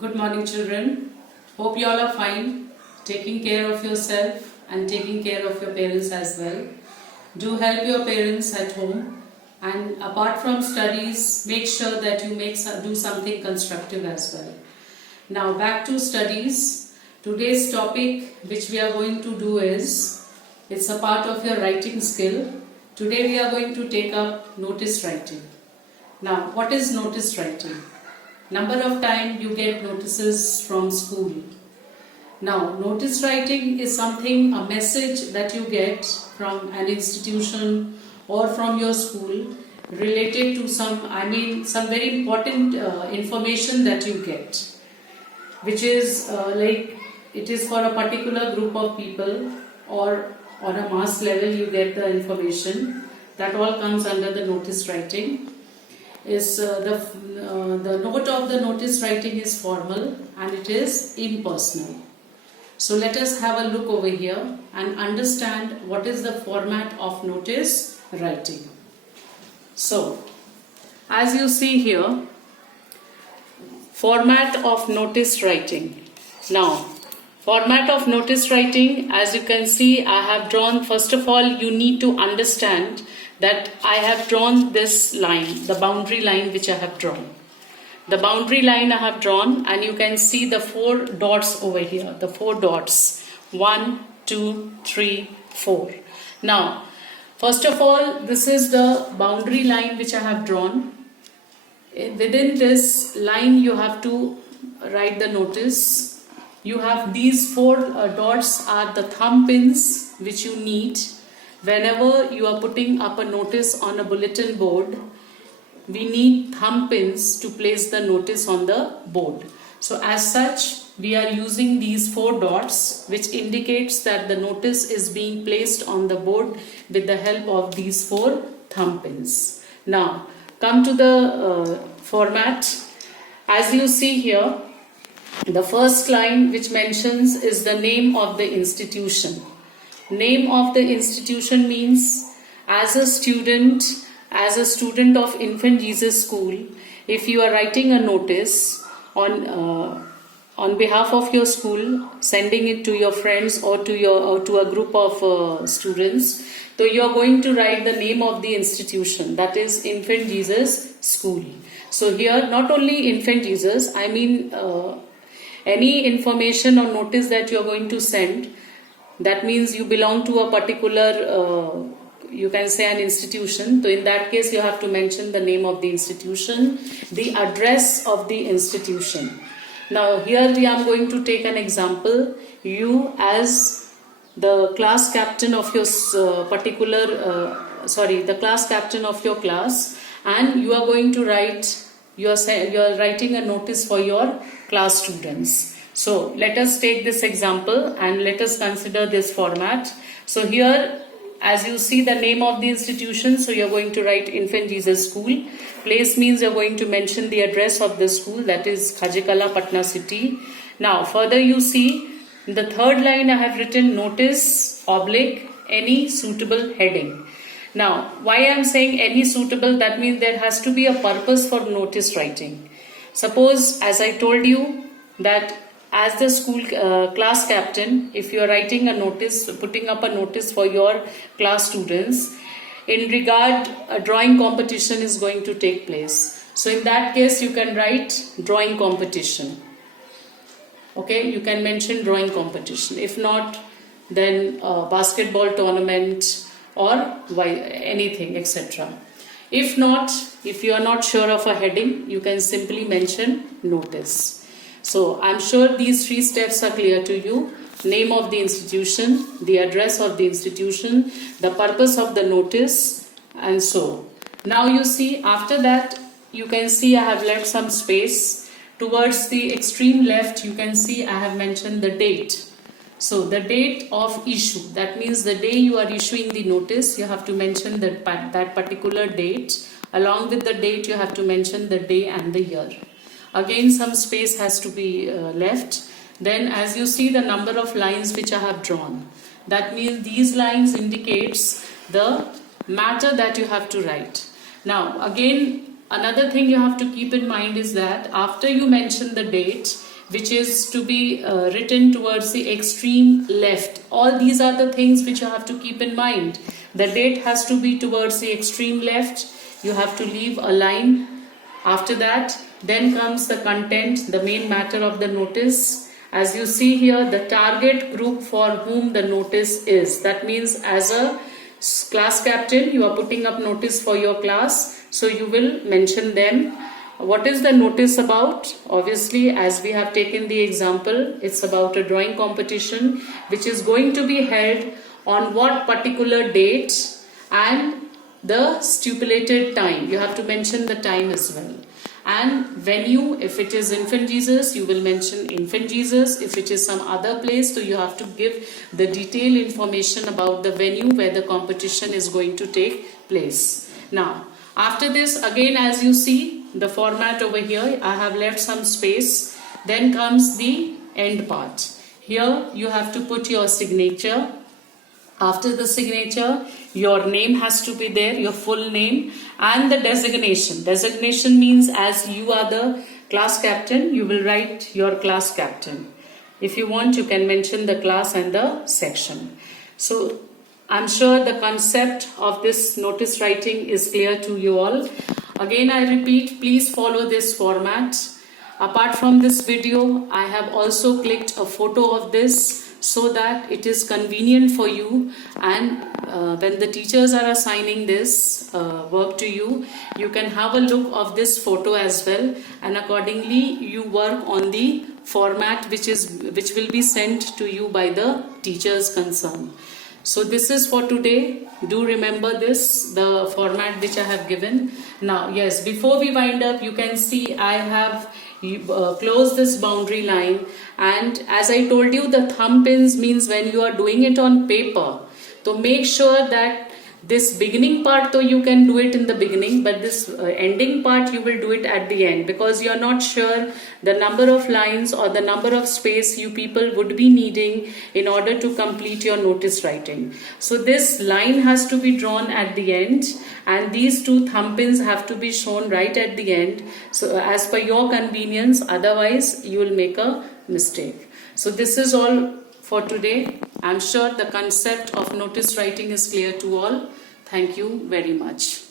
Good morning, children. Hope you all are fine, taking care of yourself and taking care of your parents as well. Do help your parents at home, and apart from studies, make sure that you do something constructive as well. Now, back to studies. Today's topic, which we are going to do is, it's a part of your writing skill. Today we are going to take up notice writing. Now, what is notice writing? Number of time you get notices from school. Now, notice writing is something, a message that you get from an institution or from your school related to some very important information that you get, which is it is for a particular group of people, or on a mass level you get the information. That all comes under the notice writing. The note of the notice writing is formal and it is impersonal. So let us have a look over here and understand what is the format of notice writing. So, as you see here, format of notice writing. Now, format of notice writing, as you can see, I have drawn, first of all, you need to understand that I have drawn this line, the boundary line which I have drawn. The boundary line I have drawn, and you can see the 4 dots over here, the 4 dots, 1, 2, 3, 4. Now, first of all, this is the boundary line which I have drawn. Within this line, you have to write the notice. You have these 4 dots are the thumb pins which you need. Whenever you are putting up a notice on a bulletin board, we need thumb pins to place the notice on the board. So as such, we are using these 4 dots, which indicates that the notice is being placed on the board with the help of these 4 thumb pins. Now, come to the format. As you see here, the first line which mentions is the name of the institution. Name of the institution means, as a student of Infant Jesus School, if you are writing a notice on behalf of your school, sending it to your friends or to a group of students, so you are going to write the name of the institution, that is Infant Jesus School. So here, not only Infant Jesus, any information or notice that you are going to send, that means you belong to a particular, you can say, an institution. So in that case, you have to mention the name of the institution, the address of the institution. Now here I'm going to take an example. You, as the class captain of your the class captain of your class, and you are going to write, you are writing a notice for your class students. So let us take this example and let us consider this format. So here, as you see, the name of the institution, so you're going to write Infant Jesus School. Place means you're going to mention the address of the school, that is Khajikala, Patna city. Now further you see, in the third line I have written notice, any suitable heading. Now why I am saying any suitable, that means there has to be a purpose for notice writing. Suppose, as I told you, that as the school class captain, if you are writing a notice, putting up a notice for your class students, in regard a drawing competition is going to take place. So in that case, you can write drawing competition. Okay, you can mention drawing competition. If not, then basketball tournament or anything, etc. If not, if you are not sure of a heading, you can simply mention notice. So I'm sure these 3 steps are clear to you. Name of the institution, the address of the institution, the purpose of the notice, and so. Now you see, after that, you can see I have left some space. Towards the extreme left, you can see I have mentioned the date. So the date of issue, that means the day you are issuing the notice, you have to mention that particular date. Along with the date, you have to mention the day and the year. Again, some space has to be left. Then as you see, the number of lines which I have drawn, that means these lines indicates the matter that you have to write. Now again, another thing you have to keep in mind is that after you mention the date, which is to be written towards the extreme left. All these are the things which you have to keep in mind. The date has to be towards the extreme left. You have to leave a line. After that, then comes the content, the main matter of the notice. As you see here, the target group for whom the notice is. That means as a class captain, you are putting up notice for your class. So you will mention them. What is the notice about? Obviously, as we have taken the example, it's about a drawing competition which is going to be held on what particular date and the stipulated time. You have to mention the time as well. And venue, if it is Infant Jesus, you will mention Infant Jesus. If it is some other place, so you have to give the detailed information about the venue where the competition is going to take place. Now, after this, again, as you see the format over here, I have left some space. Then comes the end part. Here you have to put your signature. After the signature, your name has to be there, your full name, and the designation. Designation means as you are the class captain, you will write your class captain. If you want, you can mention the class and the section. So I'm sure the concept of this notice writing is clear to you all. Again, I repeat, please follow this format. Apart from this video, I have also clicked a photo of this so that it is convenient for you, and when the teachers are assigning this work to you, you can have a look of this photo as well, and accordingly you work on the format which will be sent to you by the teachers concerned. So this is for today. Do remember this, the format which I have given. Now, yes, before we wind up, you can see I have close this boundary line, and as I told you, the thumb pins means when you are doing it on paper, so make sure that this beginning part, though you can do it in the beginning, but this ending part you will do it at the end, because you are not sure the number of lines or the number of space you people would be needing in order to complete your notice writing. So this line has to be drawn at the end, and these two thumb pins have to be shown right at the end, so as per your convenience, otherwise you will make a mistake. So this is all for today. I'm sure the concept of notice writing is clear to all. Thank you very much.